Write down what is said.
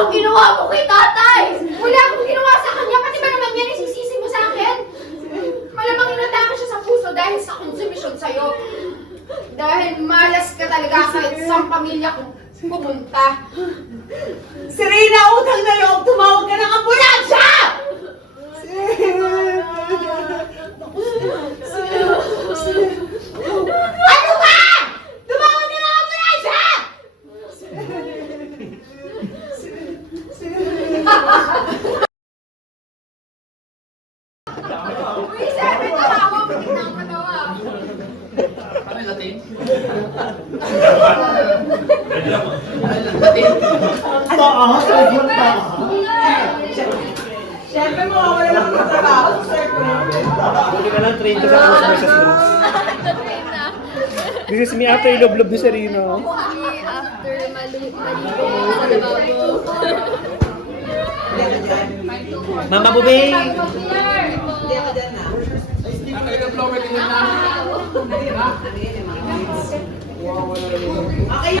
Anong ginawa mo kay tatay? Wala akong ginawa sa kanya, pati ba naman yan isisisi mo sa akin? Malamang inatake siya sa puso dahil sa konsumisyon sa'yo. Dahil malas ka talaga kahit sa pamilya ko pupunta. Serena, utang na loob, tumawag ka ng ambulansya! Ano ba? Tumawag ka ng ambulansya! Uy, sabi ko tawa, pati na ang patawa. Ano Latin? Latin? Taas, sobrang taas. Siyempre, mawawala lang ng trabaho sa sir ko. Hindi ka lang train ka sa close versus groups. This is me after iloblob ni Serena. Me after maligo sa lababo. Mama Bubay! Hindi ako dyan na. Okay,